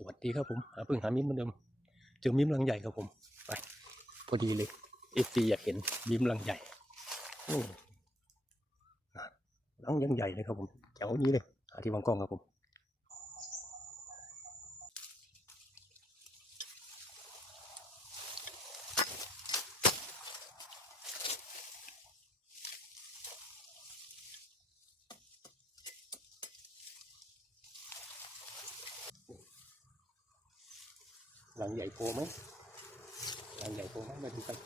สวัสดีครับผมเพิ่งหามิ้มเหมือนเดิมเจอมิ้มลังใหญ่ครับผมไปพอดีเลยFTอยากเห็นมิ้มลังใหญ่โอ้ลังยังใหญ่เลยครับผมแถวนี้เลยหาที่วางกล้องครับผมลังใหญ่โพไหมลังใหญ่โพไหมมาดูกัน